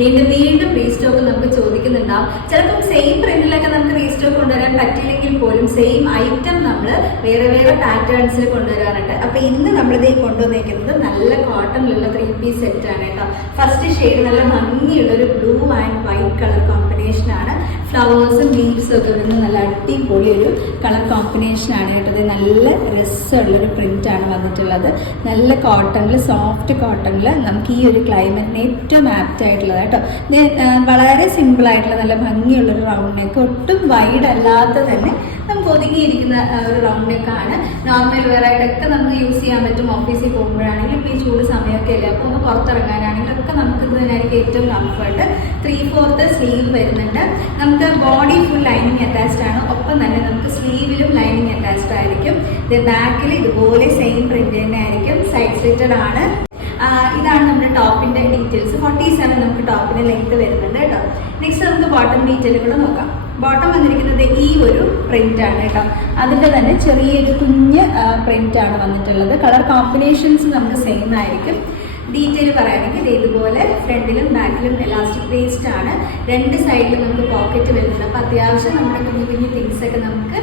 വീണ്ടും വീണ്ടും റീസ്റ്റോക്ക് നമുക്ക് ചോദിക്കുന്നുണ്ടാവും. ചിലപ്പോൾ സെയിം പ്രിന്റിലൊക്കെ നമുക്ക് റീസ്റ്റോക്ക് കൊണ്ടുവരാൻ പറ്റില്ലെങ്കിൽ പോലും സെയിം ഐറ്റം നമ്മൾ വേറെ വേറെ പാറ്റേൺസിൽ കൊണ്ടുവരാറുണ്ട്. അപ്പൊ ഇന്ന് നമ്മളിത് കൊണ്ടുവന്നിരിക്കുന്നത് നല്ല കോട്ടണിലുള്ള 3 പീസ് സെറ്റ് ആണ് കേട്ടോ. ഫസ്റ്റ് ഷെയ്ഡ് നല്ല ഭംഗിയുള്ള ഒരു blue and white colour combination ആണ്. ഫ്ലവേഴ്സും ലീവ്സും ഒക്കെ വരുന്ന നല്ല അടിപൊളി ഒരു കളർ കോമ്പിനേഷൻ ആണ് കേട്ടോ. ഇത് നല്ല രസമുള്ളൊരു പ്രിന്റ് ആണ് വന്നിട്ടുള്ളത്. നല്ല കോട്ടണിൽ, സോഫ്റ്റ് കോട്ടണിൽ നമുക്ക് ഈ ഒരു ക്ലൈമറ്റിന് ഏറ്റവും ആപ്റ്റ് ആയിട്ടുള്ളത് കേട്ടോ. വളരെ സിമ്പിൾ ആയിട്ടുള്ള നല്ല ഭംഗിയുള്ളൊരു റൗണ്ട് നെക്ക്, ഒട്ടും വൈഡ് അല്ലാത്ത തന്നെ നമുക്ക് ഒതുങ്ങിയിരിക്കുന്ന ഒരു റൗണ്ട് നെക്കാണ്. നോർമൽ വെയർ ആയിട്ടൊക്കെ നമുക്ക് യൂസ് ചെയ്യാൻ പറ്റും. ഓഫീസിൽ പോകുമ്പോഴാണെങ്കിലും ഇപ്പോൾ ഈ ചൂട് സമയമൊക്കെ അല്ലേ, അപ്പോൾ ഒന്ന് പുറത്തിറങ്ങാനാണെങ്കിലും ഒക്കെ നമുക്ക് ഇത് തന്നെയായിരിക്കും ഏറ്റവും കംഫർട്ട്. 3/4 സ്ലീവ് വരുന്നുണ്ട്. നമുക്ക് ബോഡി ഫുൾ ലൈനിങ് അറ്റാച്ച്ഡ് ആണ്. ഒപ്പം തന്നെ നമുക്ക് സ്ലീവിലും ലൈനിങ് അറ്റാച്ച്ഡ് ആയിരിക്കും. ഇത് ബാക്കിൽ ഇതുപോലെ സെയിം പ്രിന്റ് തന്നെ ആയിരിക്കും. സൈഡ് സ്ലിറ്റഡ് ആണ്. ഇതാണ് നമ്മുടെ ടോപ്പിന്റെ ഡീറ്റെയിൽസ്. 47 നമുക്ക് ടോപ്പിന്റെ ലെങ്ത് വരുന്നുണ്ട് കേട്ടോ. നെക്സ്റ്റ് നമുക്ക് ബോട്ടം ഡീറ്റെയിൽ കൂടെ നോക്കാം. ബോട്ടം വന്നിരിക്കുന്നത് ഈ ഒരു പ്രിന്റ് ആണ് കേട്ടോ. അതിന്റെ തന്നെ ചെറിയൊരു കുഞ്ഞ് പ്രിന്റ് ആണ് വന്നിട്ടുള്ളത്. കളർ കോമ്പിനേഷൻസ് നമുക്ക് സെയിം ആയിരിക്കും. ഡീറ്റെയിൽ പറയുകയാണെങ്കിൽ ഇതുപോലെ ഫ്രണ്ടിലും ബാക്കിലും എലാസ്റ്റിക് വേസ്റ്റ് ആണ്. 2 സൈഡിലും നമുക്ക് പോക്കറ്റ് വരുന്നുണ്ട്. അപ്പോൾ അത്യാവശ്യം നമ്മുടെ കുഞ്ഞു കുഞ്ഞു തിങ്സ് ഒക്കെ നമുക്ക്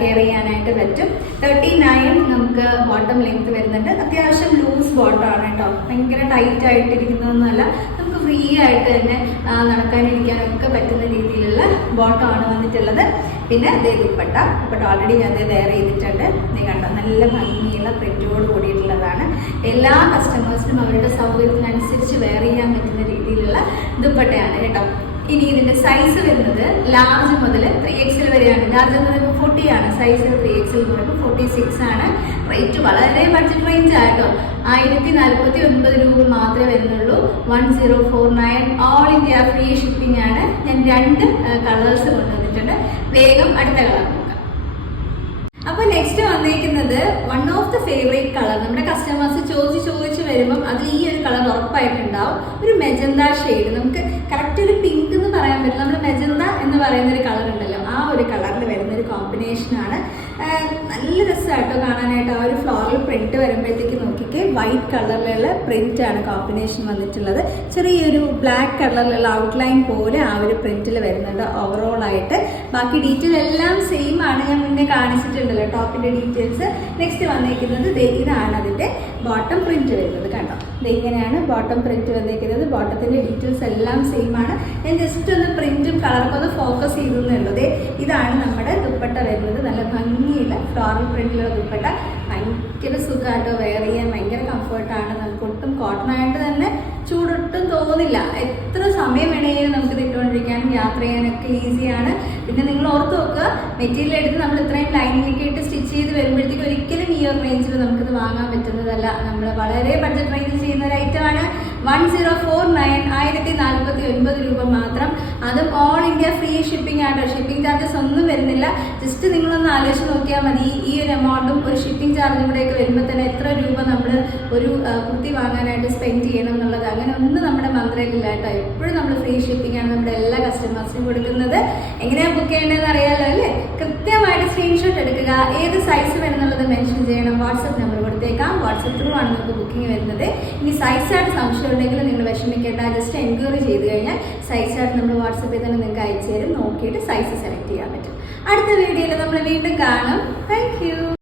കെയർ ചെയ്യാനായിട്ട് പറ്റും. 39 നമുക്ക് ബോട്ടം ലെങ്ത് വരുന്നുണ്ട്. അത്യാവശ്യം ലൂസ് ബോട്ടം ആണ് കേട്ടോ. ഭയങ്കര ടൈറ്റ് ആയിട്ടിരിക്കുന്നതൊന്നുമല്ല. നമുക്ക് ഫ്രീ ആയിട്ട് തന്നെ നടക്കാനിരിക്കാനൊക്കെ പറ്റുന്ന രീതിയിലുള്ള ബോട്ടം ആണ് വന്നിട്ടുള്ളത്. പിന്നെ ദുപ്പട്ട ഓൾറെഡി ഞാൻ വെയർ ചെയ്തിട്ടുണ്ട്. കണ്ടോ, നല്ല ഭംഗിയുള്ള പ്രിന്റോട് കൂടിയിട്ടുള്ളതാണ്. എല്ലാ കസ്റ്റമേഴ്സിനും അവരുടെ സൗകര്യത്തിനനുസരിച്ച് വെയർ ചെയ്യാൻ പറ്റുന്ന രീതിയിലുള്ള ദുപ്പട്ടയാണ് കേട്ടോ. ഇനി ഇതിന്റെ സൈസ് വരുന്നത് ലാർജ് മുതൽ 3XL വരെയാണ്. ലാർജ് എന്ന് പറയുമ്പോൾ 40 ആണ്. സൈസ് 3XL എന്ന് പറയുമ്പോൾ 46 ആണ്. റേറ്റ് വളരെ ബഡ്ജറ്റ് റേഞ്ച് ആയിട്ടോ. 1049 രൂപ മാത്രമേ വരുന്നുള്ളൂ. 1049 ഓൾ ഇന്ത്യ ഫ്രീ ഷിപ്പിംഗ് ആണ്. ഞാൻ 2 കളേഴ്സ് കൊണ്ടുവന്നിട്ടുണ്ട്. വേഗം അടുത്ത കളർ നോക്കാം. അപ്പൊ നെക്സ്റ്റ് വന്നിരിക്കുന്നത് one of the favourite colour. നമ്മുടെ കസ്റ്റമേഴ്സ് ചോദിച്ച് വരുമ്പം അതിൽ ഈ ഒരു കളർ ഉറപ്പായിട്ടുണ്ടാവും. ഒരു മെജന്ത ഷെയ്ഡ്. നമുക്ക് കറക്റ്റ് ഒരു പിങ്ക് എന്ന് പറയാൻ പറ്റില്ല. നമ്മൾ മെജന്ത എന്ന് പറയുന്ന ഒരു കളർ ഉണ്ടല്ലോ, ആ ഒരു കളറിൽ വരുന്ന ഒരു കോമ്പിനേഷനാണ്. നല്ല രസമായിട്ടോ കാണാനായിട്ട്. ആ ഒരു ഫ്ലോറൽ പ്രിന്റ് വരുമ്പോഴത്തേക്ക് നോക്കിക്കേ, വൈറ്റ് കളറിലുള്ള പ്രിന്റ് ആണ് കോമ്പിനേഷൻ വന്നിട്ടുള്ളത്. ചെറിയൊരു ബ്ലാക്ക് കളറിലുള്ള ഔട്ട്ലൈൻ പോലെ ആ ഒരു പ്രിന്റിൽ വരുന്നുണ്ട് ഓവറോൾ ആയിട്ട്. ബാക്കി ഡീറ്റെയിൽ എല്ലാം സെയിം ആണ്. ഞാൻ മുന്നേ കാണിച്ചിട്ടുണ്ടല്ലോ ടോപ്പിന്റെ ഡീറ്റെയിൽസ്. നെക്സ്റ്റ് വന്നിരിക്കുന്നത് ഇതാണ് അതിന്റെ ബോട്ടം പ്രിന്റ് വരുന്നത്. കണ്ടോ, ഇങ്ങനെയാണ് ബോട്ടം പ്രിന്റ് വന്നിരിക്കുന്നത്. ബോട്ടത്തിന്റെ ഡീറ്റെയിൽസ് എല്ലാം സെയിം ആണ്. ഞാൻ ജസ്റ്റ് ഒന്ന് പ്രിന്റും കളറൊക്കെ ഒന്ന് ഫോക്കസ് ചെയ്തെന്നുള്ളത്. ഇതാണ് നമ്മുടെ ദുപ്പട്ട വരുന്നത്. നല്ല ഭംഗിയുള്ള ഫ്ലോറൽ പ്രിന്റിലുള്ള ദുപ്പട്ട. ഭയങ്കര സുഖമായിട്ടോ വെയർ ചെയ്യാൻ, ഭയങ്കര കംഫർട്ടാണ്. നമുക്ക് ഒട്ടും കോട്ടൺ ആയിട്ട് തന്നെ ചൂടൊട്ടും തോന്നില്ല. എത്ര സമയം വേണമെങ്കിലും നമുക്ക് ഇട്ടുകൊണ്ടിരിക്കാനും യാത്ര ചെയ്യാനൊക്കെ ഈസിയാണ്. പിന്നെ നിങ്ങൾ ഓർത്ത് നോക്കുക, മെറ്റീരിയൽ എടുത്ത് നമ്മൾ ഇത്രയും ലൈനിങ് ഒക്കെ ഇട്ട് സ്റ്റിച്ച് ചെയ്ത് വരുമ്പോഴത്തേക്ക് ഒരിക്കലും ഈ ഒരു റേഞ്ചിൽ നമുക്കിത് വാങ്ങാൻ പറ്റുന്നതല്ല. നമ്മൾ വളരെ ബഡ്ജറ്റ് റേഞ്ചിൽ ചെയ്യുന്ന ഒരു ഐറ്റമാണ്. 1049 1049 രൂപ മാത്രം. അതും ഓൾ ഇന്ത്യ ഫ്രീ ഷിപ്പിംഗ് ആണ്. ഷിപ്പിംഗ് ചാർജസ് ഒന്നും വരുന്നില്ല. ജസ്റ്റ് നിങ്ങളൊന്ന് ആലോചിച്ച് നോക്കിയാൽ മതി. ഈ ഒരു എമൗണ്ടും ഒരു ഷിപ്പിംഗ് ചാർജും കൂടെയൊക്കെ വരുമ്പോൾ തന്നെ എത്ര രൂപ നമ്മൾ ഒരു കുർത്തി വാങ്ങാനായിട്ട് സ്പെൻഡ് ചെയ്യണം എന്നുള്ളത് അങ്ങനെ ഒന്നും നമ്മുടെ മന്ത്രയിലില്ല കേട്ടോ. എപ്പോഴും നമ്മൾ ഫ്രീ ഷിപ്പിംഗ് ആണ് നമ്മുടെ എല്ലാ കസ്റ്റമേഴ്സിനും കൊടുക്കുന്നത്. എങ്ങനെയാണ് ബുക്ക് ചെയ്യേണ്ടതെന്ന് അറിയാമല്ലോ അല്ലേ? കൃത്യമായിട്ട് സ്ക്രീൻഷോട്ട് എടുക്കുക. ഏത് സൈസ് വേണമെന്നുള്ളത് മെൻഷൻ ചെയ്യണം. വാട്സപ്പ് നമ്പർ കൊടുത്തേക്കാം. വാട്സപ്പ് ത്രൂ ആണ് നമുക്ക് ബുക്കിംഗ് വരുന്നത്. ഇനി സൈസ് ചാർട്ട് സംശയം ഉണ്ടെങ്കിൽ നിങ്ങൾ വിഷമിക്കേണ്ട. ജസ്റ്റ് എൻക്വയറി ചെയ്ത് കഴിഞ്ഞാൽ സൈസ് ചാർട്ട് നമ്മൾ വാട്സപ്പിൽ തന്നെ നിങ്ങൾക്ക് അയച്ചു തരും. നോക്കിയിട്ട് സൈസ് സെലക്ട് ചെയ്യാൻ പറ്റും. അടുത്ത വീഡിയോയിൽ നമ്മൾ വീണ്ടും കാണും.